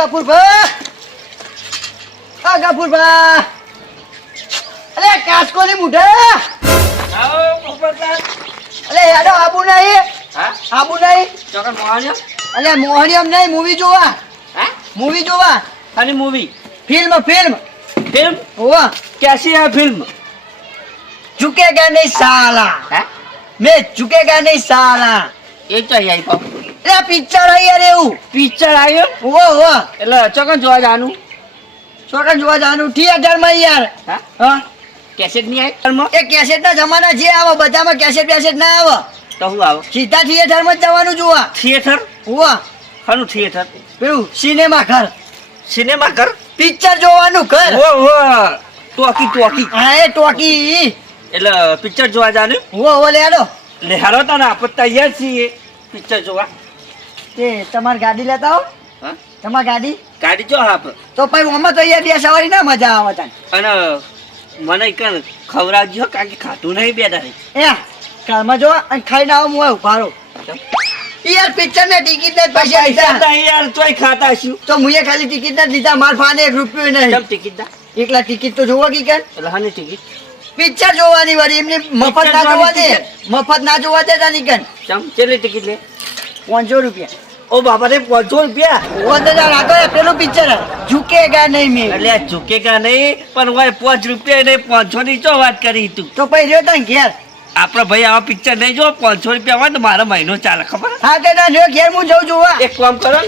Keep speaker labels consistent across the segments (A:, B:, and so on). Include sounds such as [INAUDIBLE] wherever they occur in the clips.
A: ગફુરભા આ અરે કાચકો ની નહીં? મૂવી જોવા. મૂવી જોવા.
B: અને મૂવી
A: ફિલ્મ ફિલ્મ
B: ફિલ્મ હોવા. કેસી આ
A: ફિલ્મ ચુકેગા નહીં
B: સાલા.
A: મેં ચુકેગા નહીં સાલા.
B: એ ચાહી આવી પાઉં
A: અરે પિક્ચર આવી યાર એવું.
B: પિક્ચર આવ્યો
A: ઓ ઓ
B: એટલે ચોકન જોવા જવાનું
A: ચોકન જોવા જવાનું થિયેટરમાં યાર.
B: હા?
A: હા?
B: કેસેટ નહીં આવી
A: એ કેસેટ ના જમાના જે આવે બધામાં કેસેટ બેસેટ ના આવે.
B: તો હું આવો?
A: સીધા થિયેટરમાં જ જવાનું જોવા.
B: થિયેટર?
A: ઓવા
B: ખાનું થિયેટર?
A: પેલું સિનેમા ઘર.
B: સિનેમા ઘર?
A: પિક્ચર જોવાનું ઘર.
B: ઓ ઓ ટોકી ટોકી.
A: હા એ ટોકી.
B: એટલે પિક્ચર જોવા જવાનું
A: ઓ ઓ લેડો.
B: લેહારો તને આપણે તૈયાર છીએ. પિક્ચર જોવા.
A: તે તમારી ગાડી લેતા હો. તમારી ગાડી?
B: ગાડી જો આપ
A: તો પછી આમાં તો અહીંયા બે સવારી ના મજા આવે તને.
B: અને મને કઈ ખવડાવજો કારણ કે ખાતું નહીં બેઠા રહી
A: એ કાલમાં જો અને ખાઈને આવો હું ઊભા રહું યાર પિક્ચર ને ટિકિટ ને પૈસા લીધા
B: યાર તોય ખાતા છું
A: તો મુએ ખાલી ટિકિટ ને લીધા માર ફાને એક રૂપિયો નહીં.
B: કેમ ટિકિટ દા
A: એકલા ટિકિટ તો જોવા કી કેમ?
B: રહાની હાની ટિકિટ
A: પિક્ચર જોવાની વળી એમને મફત ના જોવા દે. મફત ના જોવા દે તા કેમ?
B: ચમ કેટલી ટિકિટ લે?
A: પાંચસો રૂપિયા.
B: ઓ બાપા રે પાંચસો રૂપિયા.
A: ઓન રાખો એ પેલું પિક્ચર ઝુકેગા નહીં મેં.
B: એટલે આ ઝુકેગા નહીં પણ હોય પાંચ રૂપિયા નહીં પાંચસો ની ચો વાત કરી તું?
A: તો પછી રહ્યો તને ઘેર.
B: આપડે ભાઈ આવા પિક્ચર નહીં જો પાંચસો રૂપિયા હોય ને મારો મહિનો ચાલે ખબર?
A: હા તે ના જો ઘેર હું જઉં જોવા.
B: એક કામ કરો.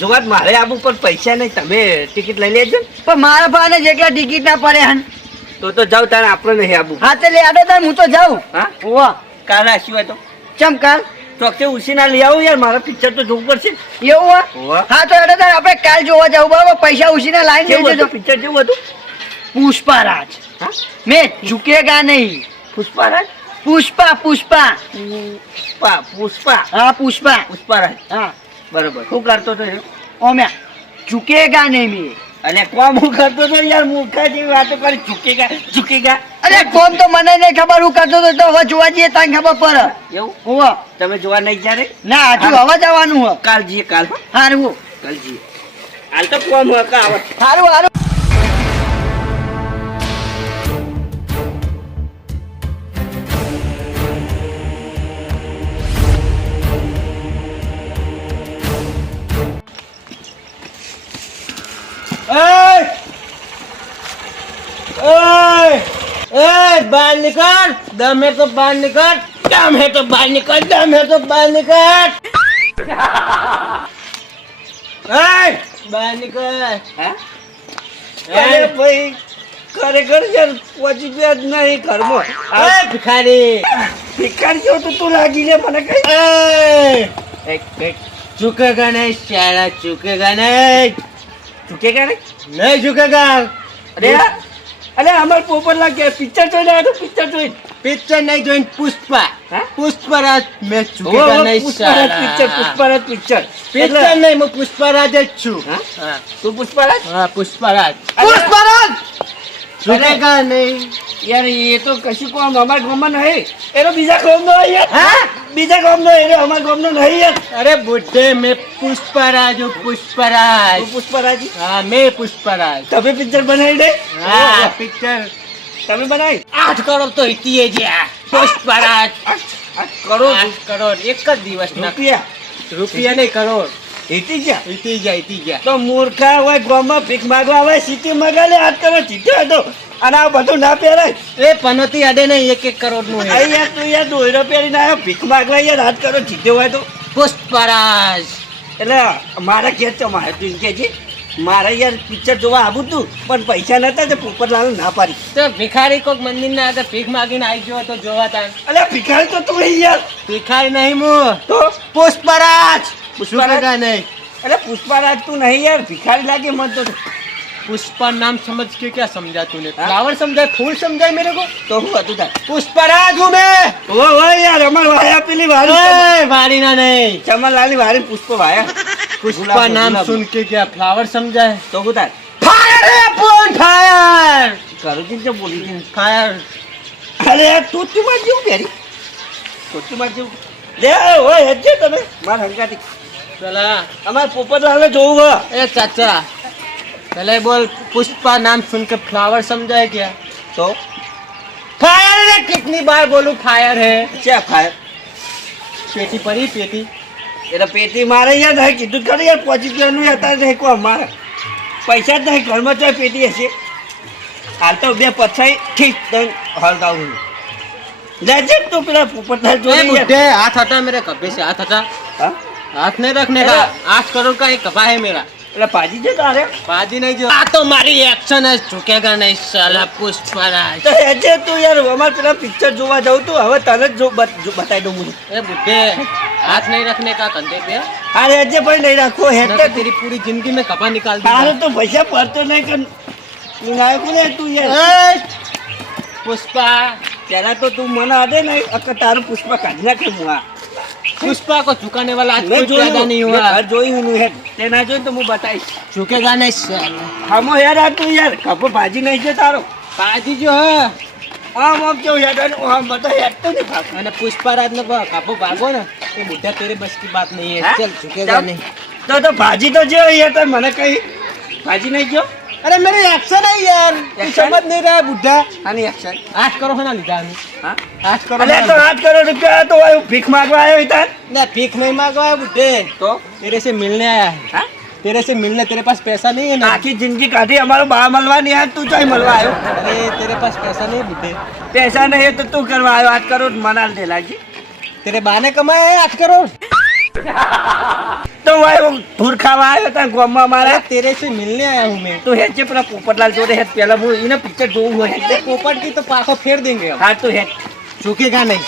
B: જોવા મારે આવું પણ પૈસા નહીં. તમે ટિકિટ લઈ લેજો
A: પણ મારા ફાને જેટલા ટિકિટ ના પડે હન.
B: તો તો જાવ તારે આપણે નહીં આવું.
A: હા તે લે આડો તાર હું તો જાઉં.
B: હા? કાલા આસ્યું હોય તો.
A: ચમકાલ
B: ચોકતે ઉસીના લઈ આવું યાર મારા પિક્ચર તો જોવું પડશે.
A: એવું હા. તો એટલે આપણે કાલ જોવા જવું બરાબર? પૈસા ઉછીને લાઈન જઈ જજો.
B: પિક્ચર કેવું હતું?
A: પુષ્પારાજ.
B: હા?
A: મેં ઝુકેગા નહીં.
B: પુષ્પારાજ?
A: પુષ્પા પુષ્પા.
B: પુષ્પા પુષ્પા.
A: હા પુષ્પા.
B: પુષ્પારાજ.
A: હા.
B: બરોબર. શું કરતો હતો એ?
A: ઓમ્યા. ઝુકેગા નહીં મેં.
B: અને કોમ હું કરતો હતો યાર મૂર્ખા જેવી વાતો કરી ઝુકેગા ગયા
A: અરે કોમ તો મને નહીં ખબર હું કરતો તો હવે જોવા જઈએ તને ખબર પડે.
B: એવું?
A: હું
B: તમે જોવા નહીં જ્યારે
A: ના હજુ હવે જવાનું હો
B: કાલ જઈએ કાલ.
A: હારું.
B: કાલ જઈએ. હાલ તો કોમ હોય કા આવે.
A: હારું હારું.
C: એ બહાર નીકળ. દમે તો બહાર નીકળ. દમે તો બહાર નીકળ દમે તો બહાર નીકળ. એ બહાર નીકળ.
B: હે? અરે નહીં ઘરમાં.
C: એ
B: ભિખારી. ભિખારી તો તું લાગી લે મને કઈ.
C: ચૂકે ગણેશ ચારા ચૂકે ગણેશ
B: ચૂકે નહીં.
C: ચૂકે ગણ
B: અરે અરે અમાર પોપટલા કે પિક્ચર જોઈને આવ્યો પિક્ચર જોઈને પિક્ચર નહીં
C: જોઈને
B: પુષ્પા. પુષ્પરાજ મેં ચૂકેલા નહીં Pushparaj picture Pushparaj picture picture નહીં
C: હું પુષ્પરાજ જ છું.
B: તું પુષ્પરાજ?
C: હા પુષ્પરાજ. પુષ્પરાજ!
B: પુષ્પરાજ પિક્ચર બનાવી દે.
C: હા પિક્ચર.
B: તમે બનાવી.
C: આઠ કરોડ તો પુષ્પરાજ.
B: કરોડ.
C: કરોડ એક જ દિવસ
B: રૂપિયા.
C: રૂપિયા નહીં કરોડ.
B: જીતી ગયા?
C: હિતી ગયા હિતી ગયા.
B: તો મૂર્ખા હોય ગામમાં ભીખ માગવા આવે સિટી મગાલે હાથ કરો જીત્યો હતો. અને આ બધું ના પહેરાય.
C: એ પનોતી અડે નહીં એક એક
B: કરોડનું તું યાર દોયરો પહેરીને આવ્યો ભીખ માગવા યાર હાથ કરો જીત્યો હોય તો.
C: પુષ્પરાજ.
B: એટલે મારે ઘેર તો મારે તું કે છે મારે યાર પિક્ચર જોવા આવું તું પણ પૈસા નતા પોપર પોપટલાલ ના પાડી.
C: તો ભિખારી કોક મંદિર ના આગળ ભીખ માગીને આવી ગયો તો જોવા તા
B: અલે ભિખારી તો તું યાર.
C: ભિખારી નહીં હું
B: તો?
C: પુષ્પરાજ.
B: પુષ્પારાજ
C: નહીં
B: અરે પુષ્પારાજ તું નહીં યાર ભિખારી લાગે મત તો.
C: પુષ્પા નામ સમજ કે ક્યાં સમજાતું
B: નહીં?
C: ફ્લાવર સમજાય ફૂલ સમજાય મેરે કો?
B: તો હું હતું
C: થાય
B: પુષ્પારાજ હું થાય કે બોલી
C: કે
B: અરે તોચું માં જેવું પેરી તમે. માર
C: चला
B: અમારે પોપટલાલને જોવું હોય
C: ए चाचा पहले बोल पुष्पा नाम सुन के फ्लावर समझा है क्या
B: તો
C: फायर है कितनी बार बोलूं फायर है
B: છે ફાયર
C: पेटी पड़ी पेटी
B: એટલે પેટી મારે યાર નહીં કીધું ખરું યાર પહોંચી ગયેલું અત્યારે નહીં કોઈ અમારે પૈસા જ નહીં ઘરમાં ચાય પેટી હશે હાલ તો બે પછાઈ ઠીક તને હલતા હું લેજે તું પેલા પોપટલાલ
C: ए
B: જોડે યાર.
C: बुड्ढे हाथ हटा मेरे कब्जे से हाथ हटा
B: હા?
C: हाथ नहीं रखने का आठ करोड़ का एक कपा है मेरा
B: એટલે ભાજી છે તારે
C: बाजी नहीं जो आ तो मारी एक्शन है झुकेगा नहीं साला पुष्पराज
B: તો હેજે તું યાર અમારે પેલા પિક્ચર જોવા જાઉં તું હવે તને જ જો બત- જો બતાવી દઉં હું
C: ए बुड्ढे हाथ नहीं रखने का कंधे पे
B: હા હેજે પણ નહીં રાખો
C: नहीं
B: હેજે
C: तो तेरी पूरी जिंदगी में कपा निकाल
B: તારે
C: दूंगा
B: તો પૈસા પડતો નહીં કર નાયકો ને તું યાર
C: ए, पुष्पा
B: ત્યારે તો તું મને આદે નહીં અકર તારું પુષ્પ કાઢી નાખે હું આ
C: પુષ્પા કો
B: ચુકાને
C: વાલા આજ
B: કોઈ
C: જ્યાદા
B: નહીં
C: હુઆ
B: ઘર જોઈ હું હેડ. તે ના જોઈ તો હું
C: બતાઈશ ચુકેગા નહીં
B: હમો યાર આ તું યાર. કપો ભાજી નહીં છે તારો.
C: ભાજી જો હા.
B: આમ આમ કેવું હેડ અને આમ બતા હેડ તો નહીં
C: ભાગ અને પુષ્પારાજ ને કાપો ભાગો ને તો બુઢા તેરે બસ કી બાત
B: નહીં
C: હે. ચલ
B: ચુકેગા
C: નહીં.
B: તો તો ભાજી તો જો તો મને કઈ ભાજી નહીં જો.
C: અરે મેરે એક્શન
B: આઈ
C: યાર. સમજ નહીં રહ્યા બુદ્ધા
B: આની એક્શન
C: આઠ કરોડ ના લીધા અમે
B: હા?
C: આઠ કરોડ
B: અરે તો આઠ કરોડ રૂપિયા તો ભીખ માંગવા આવ્યો હતા
C: ના ભીખ નહીં માંગવા આવ્યો બુદ્ધે
B: તો?
C: તેરે સે મિલને આયા
B: હા.
C: તેરે સે મિલને તેરે પાસ પૈસા નહીં है
B: આખી જિંદગી કાઢી અમારો બા મળવા નહીં આજ તું ચોય મળવા આવ્યો?
C: અરે તેરે પાસ પૈસા નહીં બુદ્ધે
B: પૈસા નહીં તો તું કરવા આવ્યો? આઠ કરોડ મનાલ દે લાગી
C: તેરે બાને કમાયા આઠ કરોડ [LAUGHS]
B: તો ભાઈ હું ધૂર ખાવા આવ્યો તને ગોમમાં મારા
C: તેરે છે મિલને આયા હું મેં.
B: તો હેડ છે પેલા પોપટલાલ જોડે હેડ. પહેલા હું એને પિક્ચર જોવું હોય. હેડ
C: પોપટ કી તો પાછો ફેર દેંગે
B: હા તો હેડ.
C: ચૂકેગા નહીં.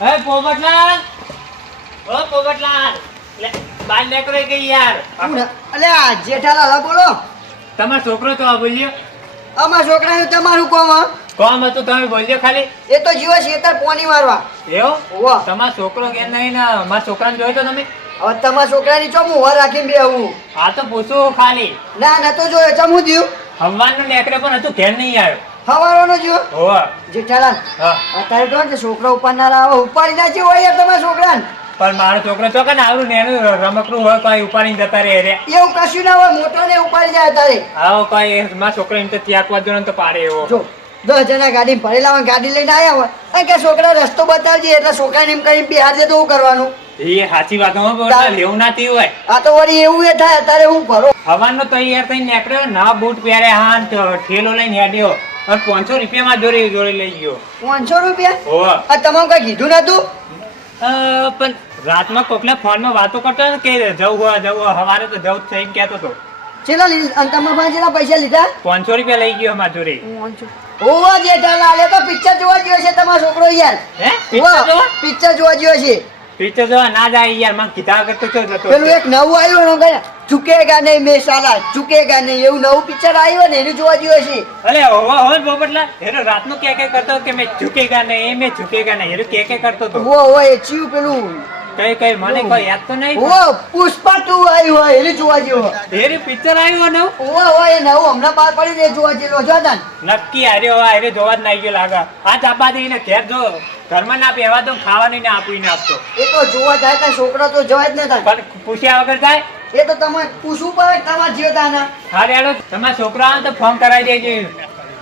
C: હે પોપટલાલ? ઓ પોપટલાલ? બાર નીકળે ગઈ
A: યાર. અલ્યા જેઠાલાલ બોલો.
D: તમારો છોકરો તો આ બોલ્યો.
A: અમાર છોકરાનું તમારું કોમ હા?
D: કોમ હતું તમે બોલજો ખાલી.
A: એ તો જીવો શેતર પોની મારવા.
D: એવો?
A: ઓવા
D: તમારો છોકરો કે નહીં ને મારા છોકરાને જોયો તો તમે?
A: હવે તમારા છોકરાની ચો હું રાખીને બેહું
D: આ તો પૂછું ખાલી.
A: ના ના તો જોયો. ચમ હું થયું?
D: હવાનું નેકરે પણ હતું ઘેર નહીં આવ્યો.
A: હવારોનો જોયો
D: ઓવા
A: જેઠાલાલ
D: હા.
A: અત્યારે તો કે છોકરા ઉપાડનાર આવે ઉપાડી ના જીવ હોય તમારા છોકરાને.
D: પણ મારો છોકરો તો કે આવડું નેનું રમકડું હોય કોઈ ઉપાડીને જતા રે રે.
A: એવું કશું ના હોય મોટો ને ઉપાડી જાય તારે
D: હા કોઈ મારા છોકરા એમ તો ત્યાગ જણ તો પાડે એવો.
A: જો. દસ જણા ગાડી ભરેલા હોય ગાડી લઈને આવ્યા હોય અને કે છોકરા રસ્તો બતાવજે એટલે છોકરાને એમ કરીને બિહાર દે તો શું કરવાનું?
D: એ સાચી વાત લેવું ના થયું હોય.
A: આ તો વળી એવું એ થાય અત્યારે હું ભરો
D: હવાનો તો યાર તઈ નીકળ્યો ના બૂટ પહેરે હા ઠેલો લઈને હેડ્યો. અને પાંચસો રૂપિયામાં જોડે જોડે લઈ ગયો.
A: પાંચસો રૂપિયા?
D: હો
A: આ તમામ કઈ કીધું નતું?
D: પણ રાતમાં કોકને ફોનમાં વાતો કરતો ને કે જવું હોય જવું હવારે તો જવું થઈને કેતો તો. કહેતો હતો
A: ચેલા લીધા? અને તમારા પાસે ચેલા પૈસા લીધા?
D: પાંચસો રૂપિયા લઈ ગયો અમારા જોડે
A: ઓવા જેઠાલાલ તો પિક્ચર જોવા ગયો છે તમારો છોકરો યાર.
D: હે? પિક્ચર જોવા?
A: ગયો છે.
D: પિક્ચર જોવા ના જાય યાર મને કીધા કરતો છો જતો
A: પેલું એક નવું આવ્યું ને ચૂકેગા નહીં મેં સાલા ચૂકેગા નહીં એવું નવું પિક્ચર આવ્યું ને એનું જોવા ગયો છે.
D: અરે હોવા હોય બોબટલા એનો રાતનું કે કે કરતો કે મેં ચૂકેગા નહીં મેં ચૂકેગા નહીં એનું કે કે કરતો તો
A: ઓ ઓ એ ચીયું પેલું
D: કઈ કઈ મને કોઈ યાદ તો નહીં
A: ઓ પુષ્પા ટુ આવ્યું હોય એનું જોવા જેવો.
D: એરી પિક્ચર આવ્યું ને
A: ઓ વો એ નવું હમણાં બહાર પડી દે જોવા જેવો. જોતા
D: નક્કી હાર્યો હોય હારે જોવા જ નહીં ગયો લાગે. આ ચાપા દઈને ઘેર જો ઘરમાં ના પહેવા તો ખાવાનું ના આપીને આપતો
A: એ તો જોવા જાય ત્યાં છોકરા તો જવા જ ન થાય
D: પણ પૂછ્યા વગર જાય
A: એ તો તમે પૂછવું પડે તમારા જીવતા તાના
D: હારે હેડો તમારા છોકરા તો ફોન કરાવી દેજો.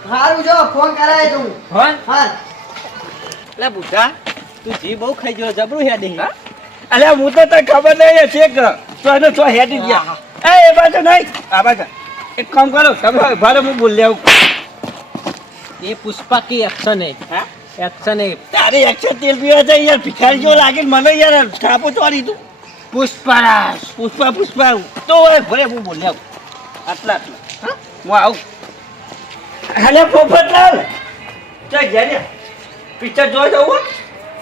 A: સારું જો ફોન કરાવી દઉં.
D: ફોન
A: હા
C: લે બુઢા તું જી બહુ ખાઈ ગયો જબરું હેડ હી?
B: અરે હું તો તને ખબર નહીં છે કે તો એને તો હેડી ગયા. એ એ બાજુ નહીં. આ બાજુ. એક કામ કરો તમે ભારે હું બોલી આવું.
C: એ પુષ્પા કી એક્શન હે?
B: હા
C: એક્શન હે
B: તારે એક્શન તેલ પીવા છે યાર ભિખારી જો લાગે મને યાર છાપો ચોરી તું.
C: પુષ્પા
B: પુષ્પા પુષ્પા તો ભરે હું બોલી આવું. આટલા આટલા. હું? આવું. હાલે પોપટલાલ. ચાલ જાય પિક્ચર જોઈ જવું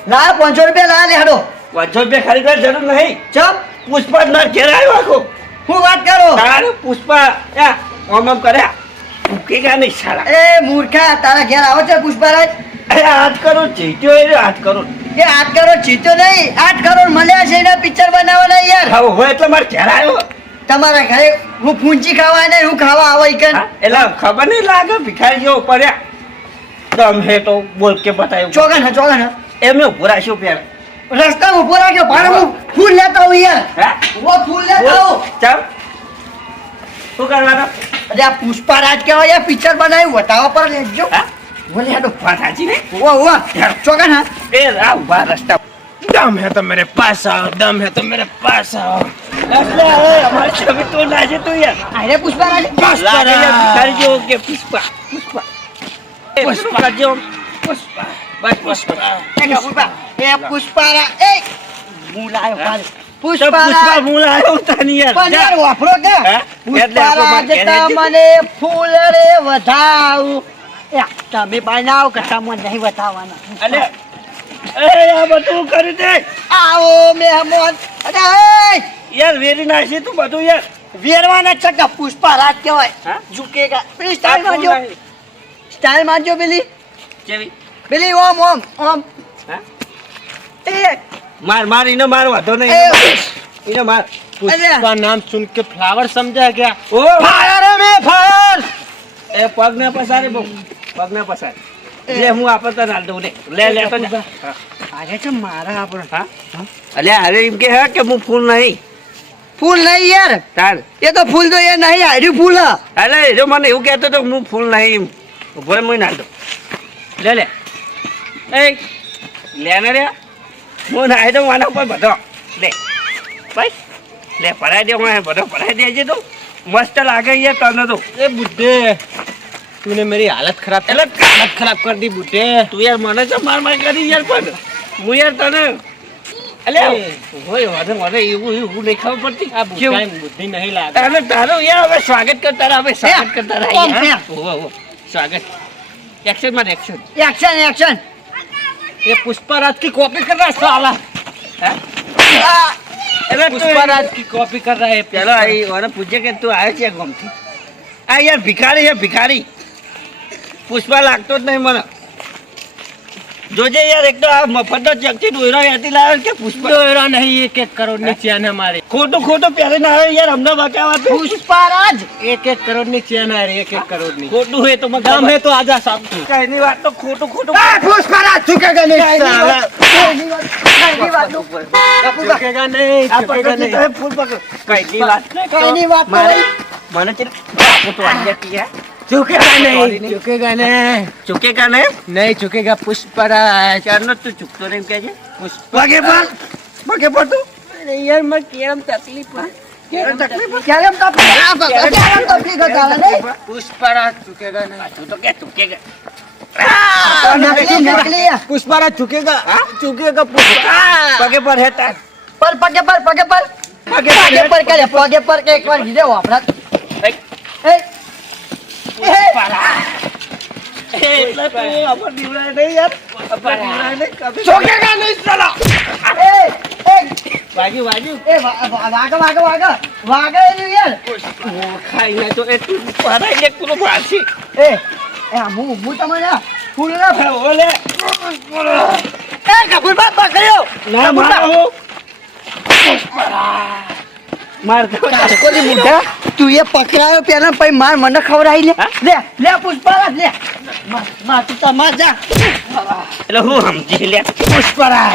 A: ના પાંચસો રૂપિયા લા લે હાડો.
B: વાંચો બે ખરીદવા જરૂર નહીં.
A: ચમ?
B: પુષ્પા માર ઘેર આવ્યો આખો.
A: હું વાત કરો?
B: તારે પુષ્પા ઓમ ઓમ કર્યા ઉકેગા નહીં સારા
A: એ મૂર્ખા તારા ઘેર આવો છે પુષ્પારાજ
B: અરે આઠ કરોડ જીત્યો એ આઠ કરોડ
A: એ આઠ કરોડ જીતો નહીં. આઠ કરોડ મળ્યા છે એને પિક્ચર બનાવવાના યાર.
B: હવે હોય એટલે મારે ઘેર આવ્યો.
A: તમારા ઘરે હું ફૂંચી ખાવા ને હું ખાવા આવો ઈકન
B: એટલે ખબર નહીં લાગે ભિખારી જેવો પડ્યા. દમ હે તો બોલ કે બતાવ્યું.
A: ચોગન હા ચોગન હા.
B: એમને ઊભો રાખ્યો રસ્તા
A: માં ઊભો રાખ્યો ભાડે હું ફૂલ લેતા હું? યાર વો ફૂલ લેતા હું
B: ચાલ. શું કરવાનો?
A: અરે આ પુષ્પારાજ કેવાય યાર પિક્ચર બનાવ્યું. બતાવવા પર લેજો. બોલે આ
B: તો ફાટાજી ને
A: વો વો ચોકા ના.
B: એ રા ઊભા રસ્તા.
C: દમ હે તો મેરે પાસ આવ દમ હે તો મેરે પાસ આવ
B: એટલે હવે અમારે છબી તો લાજે તો યાર.
A: અરે પુષ્પારાજ.
B: પુષ્પારાજ જેવો કે પુષ્પા. પુષ્પા. પુષ્પા. જેવો પુષ્પા. બસ પુષ્પા
A: પુષ્પા. એ પુષ્પારા એ હું? લાયો
B: પુષ્પા
A: પુષ્પારાજ
B: મૂળ તાની યાર
A: પણ યાર વાપરો કે
B: હે? એટલે આપણે
A: પુષ્પારાજ
B: ઘેરે
A: તમને ફૂલ રે વધાવું. એ તમે બનાવો કે તમને નહીં બતાવવાના
B: અલે એ આ બધું કરી દે.
A: આવો મહેમાન. અરે
B: યાર વેરી તું બધું યાર.
A: વેરવાના છે કે પુષ્પારાજ કહેવાય? ઝુકેગા પેલી સ્ટાઇલ સ્ટાઇલ મારજો પેલી.
B: કેવી?
A: પેલી ઓમ ઓમ ઓમ.
B: હા?
A: એ
B: માર માર એને માર વાંધો
A: એ
B: નહીં એને માર
C: पुष्पा नाम सुन के फ्लावर समझा क्या
B: ઓ ફાયર મે ફાયર એ પગ ના પસારે બહુ પગ ના પસારે લે હું આપે તને હાલ દઉં લે લે લે તો જા. હા.
A: આજે છે મારા આપણે
B: હા અલે હારે એમ કે હે કે હું ફૂલ નહીં
A: ફૂલ નહીં યાર
B: તાર
A: એ તો ફૂલ તો એ નહીં હાર્યું ફૂલ હા
B: અરે એ જો મને એવું કહેતો તો હું ફૂલ નહીં એમ ઉભો રે હું નાલ દઉં લે લે એ લે ને રે હું નાહી દઉં આના ઉપર બધો. લે. ભાઈ લે ભરાઈ દે હું બધો ભરાઈ દેજે તું. મસ્ત લાગે છે તને તો.
C: એ બુદ્ધે તું મારી હાલત ખરાબ
B: એટલે
C: હાલત ખરાબ કરી દી બુદ્ધે
B: તું યાર મને છે માર માર કરી યાર પણ. હું યાર તને અલે હોય વાદે વાદે એવું એવું નહીં ખબર પડતી.
C: આ બુદ્ધિ નહીં લાગે.
B: તારે તારો યાર હવે સ્વાગત કરતા હવે સ્વાગત
A: કર
B: તારા ઓ સ્વાગત. એક્શનમાં એક્શન
A: એક્શન એક્શન
C: ये पुष्पराज की कॉपी कर रहा है साला
B: એટલે તું
C: पुष्पराज की कॉपी कर रहा है
B: પેલો આઈ ઓને પૂછે કે તું આવ્યો છે ગામથી આ યાર ભિખારી છે ભિખારી પુષ્પા લાગતો જ નહીં મને જોજે યાર એક તો આ મફત ચકતી ડોયરો હેતી લાવે કે પુષ્પા?
C: ડોયરો નહીં એક એક કરોડની ચેન મારે
B: ખોટું ખોટું પહેરે ના આવે યાર અમને બકાવા તો.
A: પુષ્પારાજ
C: એક એક કરોડની ચેન આરે એક એક કરોડની
B: ખોટું હે તો
C: મગામ હે તો આજા સાબતું કઈ
B: ની વાત તો ખોટું ખોટું.
A: પુષ્પારાજ ચૂકે કે નહીં
B: સાલા. કઈ
A: ની વાત કઈ ની
C: વાત. ચૂકે
B: કે
C: નહીં
B: ચૂકે
C: કે
B: નહીં. ફૂલ પકડ. કઈ
A: ની વાત કઈ
B: ની
A: વાત
B: મને ચિંતા પોતો આજા ટીયા
C: ચૂકેગા નહીં ચૂકેગા ને
B: ચૂકેગા ને
C: નહીં ચૂકેગા પુષ્પરાજ.
B: ચારનો તું ચૂકતો નહીં કે છે? પુષ્પરાજ. પર. પગે પર તું?
C: યાર મને
B: કેમ તકલીફ પુષ્પરાજ ચૂકેગા
C: ચૂકેગા.
B: પગે પર હેતા
A: પર પગે પર પગે પર.
B: પગે પર
A: પગે પર કે એકવાર જીજે વાપરા
B: મારો માર દો.
A: મુઢા? તું એ પકડાયો પેલા પછી માર મને ખવડાવી લે લે લે પુષ્પારાજ લે માં તું તમાર જા
B: એટલે હું સમજી લે
A: પુષ્પારાજ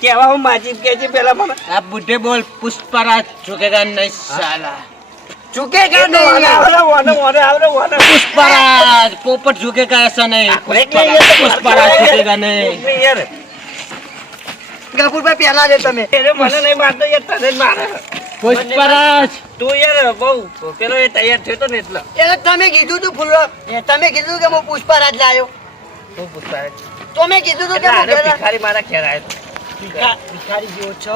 B: કેવા હું માજી કે પેલા મને
A: બોલ
B: પુષ્પરાજ ચોકેદાર
A: નહીં
B: સાલા વાના, વાના, વાના, વાના, વાના.
C: पुष्पराज पोपट झुकेगा ऐसा नहीं पुष्पराज पुष्पराज झुकेगा नहीं
B: નહીં યાર.
A: કપૂરભાઈ પેલા લે તમે
B: એને મને નહીં મારતો યાર, તને જ મારે.
C: पुष्पराज
B: તું યાર બહુ પેલો એ તૈયાર થયો તો ને એટલે
A: એટલે તમે કીધું તું ફૂલ એ તમે કીધું કે હું પુષ્પારાજ લાયો
B: હું પૂછતા હોય.
A: તમે કીધું તું કે
B: એટલે
A: હું
B: આને
A: ઘેર-
B: ભિખારી મારા ઘેર આવ્યો હતો.
A: ભિખા- ભિખારી જેવો છો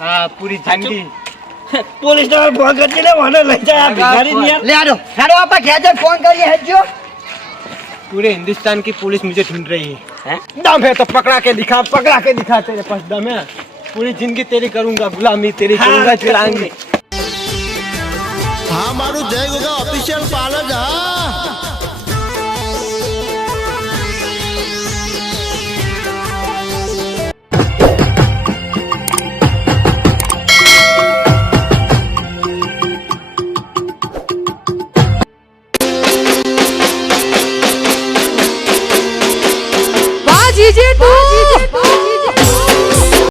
C: हाँ पूरी
B: साचू?
C: जिंदगी
B: પોલીસ ને ફોન કરતી લે મને લઈ જાય આ ભિખારી ને યાર.
A: લે આડો હેડો આપણે ખેંચે ફોન કરીએ હેડજો
C: पूरे हिंदुस्तान की पुलिस मुझे ढूंढ रही है
B: हैं?
C: दम है तो पकड़ा के दिखा पकड़ा के दिखा तेरे पास दम है पूरी जिंदगी तेरी करूंगा गुलामी तेरी
B: हाँ,
C: करूंगा चिरांगी
E: હા મારું જય ગોગા ઓફિશિયલ પાર્લર હા